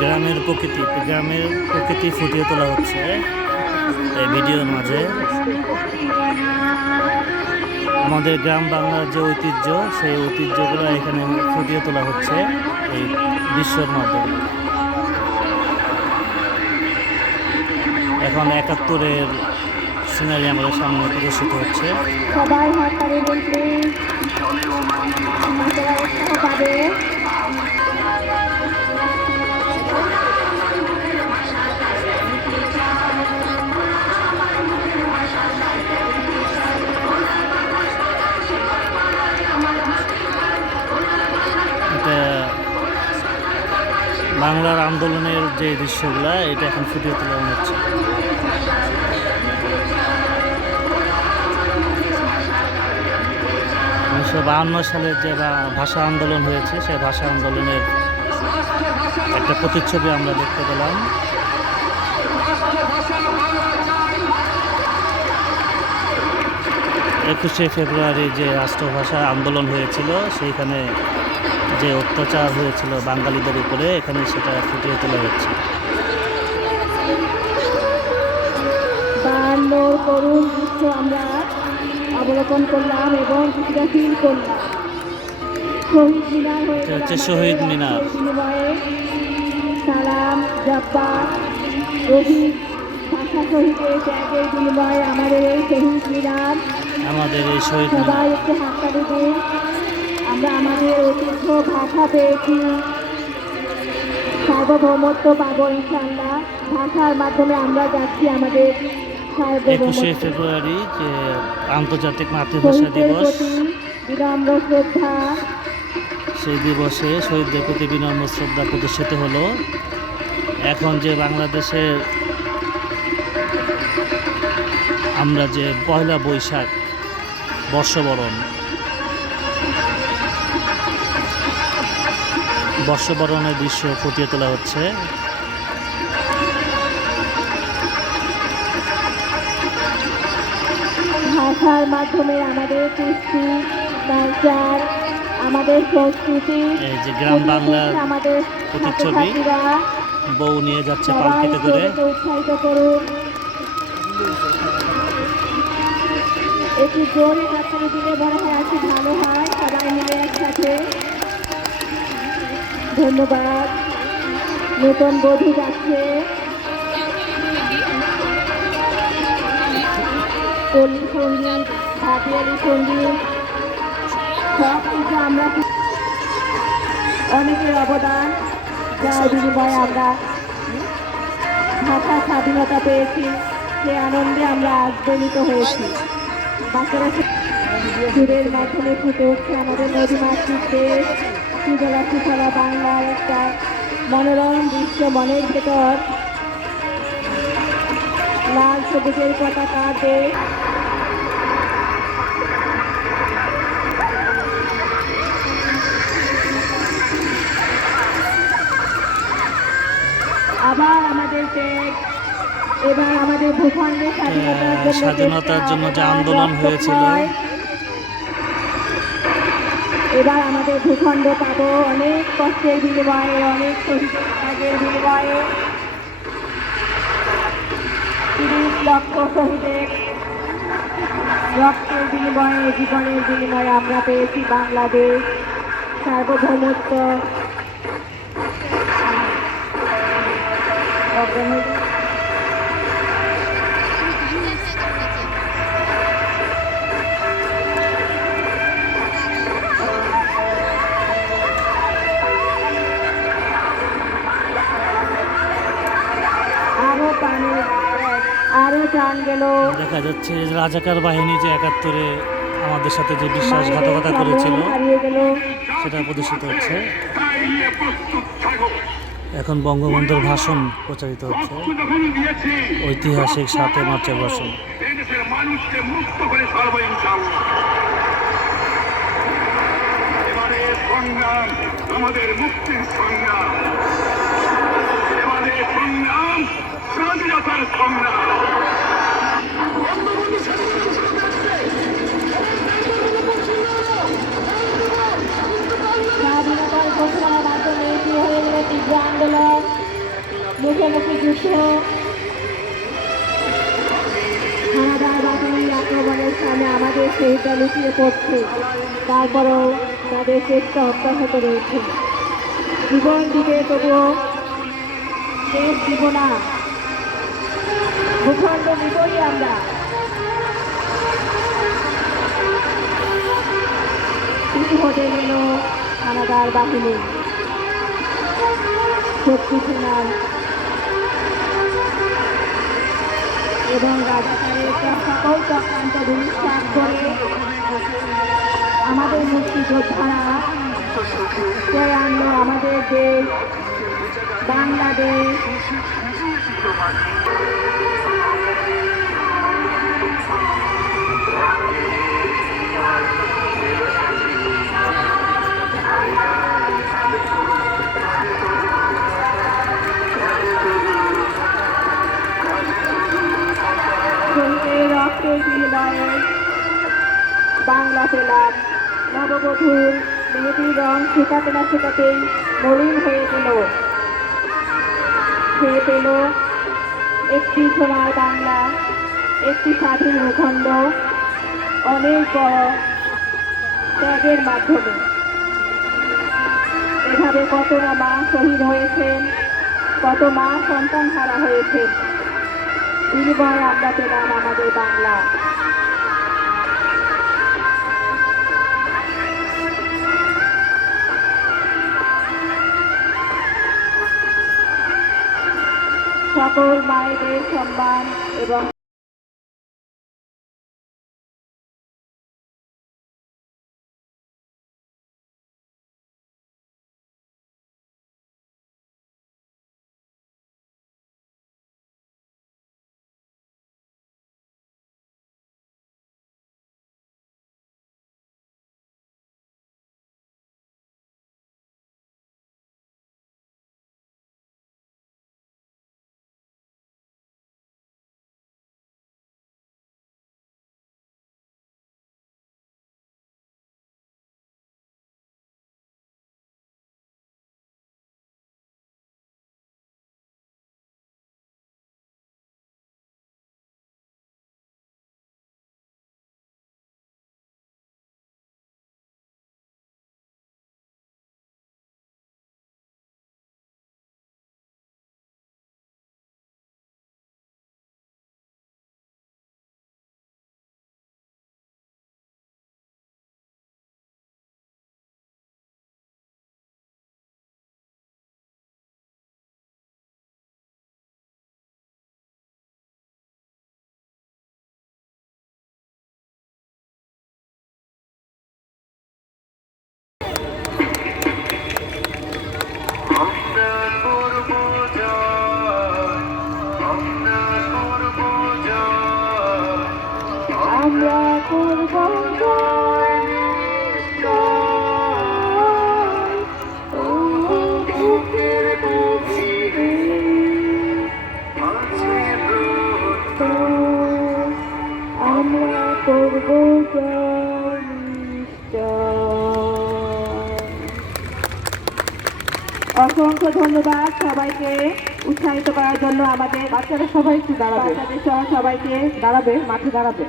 গ্রামের প্রকৃতি ফুটিয়ে তোলা হচ্ছে এই ভিডিওর মাঝে। আমাদের গ্রাম বাংলার যে ঐতিহ্য, সেই ঐতিহ্যগুলো এখানে ফুটিয়ে তোলা হচ্ছে এই দৃশ্যের মাধ্যমে। এখন ৭১-এর সিনারি আমাদের সামনে প্রদর্শিত হচ্ছে। সবাই হাততালি বলতে মাছেরা উৎসাহ পাবে। এটা বাংলার আন্দোলনের যে দৃশ্যগুলা, এটা এখন ফুটিয়ে তোলা হচ্ছে। ১৯৫২ সালের যে ভাষা আন্দোলন হয়েছে, সেই ভাষা আন্দোলনের একটা প্রতিচ্ছবি আমরা দেখতে পেলাম। একুশে ফেব্রুয়ারি যে রাষ্ট্রভাষা আন্দোলন হয়েছিল, সেইখানে যে অত্যাচার হয়েছিল বাঙালিদের উপরে, এখানে সেটা ফুটিয়ে তোলা হচ্ছে। বায়ান্নর করুণ দৃশ্য আমরা অবলোকন করলাম এবং কিছুটা ফিল করলাম। শহীদ মিনার এটা হচ্ছে শহীদ মিনার। বিনিময়ে সালাম, জব্বা, রফিক, ভাষা শহীদের ত্যাগের বিনিময়ে আমাদের এই শহীদ মিনার। আমাদের এই শহীদ মিনার, সবাই একটু হাততালি দিন। আমরা আমাদের ঐতিহ্য ভাষা পেয়েছি, সার্বভৌমত্ব পাবো ইনশাআল্লাহ। ভাষার মাধ্যমে আমরা যাচ্ছি আমাদের ২১শে ফেব্রুয়ারি যে আন্তর্জাতিক মাতৃভাষা দিবস, বিনম্র শ্রদ্ধা। সেই দিবসে শহীদদের প্রতি বিনম্র শ্রদ্ধা প্রদর্শিত হলো। এখন যে বাংলাদেশের আমরা যে পয়লা বৈশাখ বর্ষবরণের দৃশ্য ফুটিয়ে তোলা হচ্ছে। ভাষার মাধ্যমে আমাদের কৃষ্টি, কালচার, আমাদের সংস্কৃতি, এই যে গ্রাম বাংলার আমাদের প্রতিচ্ছবি বউ নিয়ে যাচ্ছে পালকিতে করে। উৎসাহিত করুন। একটু জোরে হাততালি দিলে মনে হয় একটু ভালো হয়, সবাই মিলে একসাথে। ধন্যবাদ। নতুন বধূ যাচ্ছে। কলি সঙ্গীত, ভাটিয়ালি সঙ্গীত, সব কিছু আমরা অনেকের অবদান, যার বিনিময়ে আমরা ভাষা স্বাধীনতা পেয়েছি। সে আনন্দে আমরা আন্দোলিত হয়েছি। বাচ্চারা সুরের মাধ্যমে ফুটে উঠছে আমাদের নদীমাতৃক দেশ, সুজলা সুফলা বাংলার একটা মনোরম দৃশ্য। মনের ভেতর লাল সবুজের পতাকা দেশ। আবার আমাদের দেশ, এবার আমাদের ভূখণ্ডের স্বাধীনতার জন্য যে আন্দোলন হয়েছিল, এবার আমাদের ভূখণ্ড পাবো অনেক কষ্টের বিনিময়ে, অনেক শহীদের ত্যাগের বিনিময়ে। ৩০ লক্ষ শহীদের রক্তের বিনিময়ে, জীবনের বিনিময়ে আমরা পেয়েছি বাংলাদেশ সার্বভৌমত্ব। আরো জান গেল। দেখা যাচ্ছে রাজাকার বাহিনী যে ৭১-এ আমাদের সাথে যে বিশ্বাসঘাতকতা করেছিল, সেটা প্রদর্শিত হচ্ছে। এখন বঙ্গবন্ধুর ভাষণ প্রচারিত হচ্ছে, ঐতিহাসিক ৭ মার্চের ভাষণ। মানুষকে মুক্ত করে ছাড়বো ইনশাআল্লাহ। এবারে সংগ্রাম আমাদের মুক্তির সংগ্রাম, এবারে সংগ্রাম স্বাধীনতার সংগ্রাম। স্বাধীনতার ঘোষণার মাধ্যমে শুরু হয়ে গেল তীব্র আন্দোলন। মুখোমুখি যুদ্ধ, হানাদার বাহিনীর আক্রমণের সামনে আমাদের শহীদরা লুকিয়ে পড়ছে, তারপরেও তাদের চেষ্টা অব্যাহত রয়েছে। জীবন দিবে তবুও দেশ দিব না, ভূখণ্ড নিবই আমরা। কিছু হতে গেল হানাদার বাহিনী, শক্তি সেনার এবং রাজাকারের সকল চক্রান্ত দুঃসাত করে আমাদের মুক্তিযোদ্ধারা জয় আনলো আমাদের দেশ বাংলাদেশ। শহীদের রক্তের বিনিময়ে বাংলা পেলাম। নববধূর মেহেদির রং শুকাতে না শুকাতেই মলিন হয়ে গেল। সে পেল একটি সোনার বাংলা, একটি স্বাধীন ভূখণ্ড, অনেক বড় ত্যাগের মাধ্যমে। এভাবে কত না মা শহীদ হয়েছেন, কত মা সন্তান হারা হয়েছেন, বিনিময়ে আমরা পেলাম আমাদের বাংলা। সকল মায়েদের সম্মান এবং আমরা করব জয় নিশ্চয়। ও বুকের গভীরে আছে প্রত্যয়, আমরা করব জয় নিশ্চয়। অসংখ্য ধন্যবাদ সবাইকে উৎসাহিত করার জন্য। আমাদের বাচ্চারা সবাই একটু দাঁড়াবে, বাচ্চাদের সবাইকে দাঁড়াবে, মাঠে দাঁড়াবে।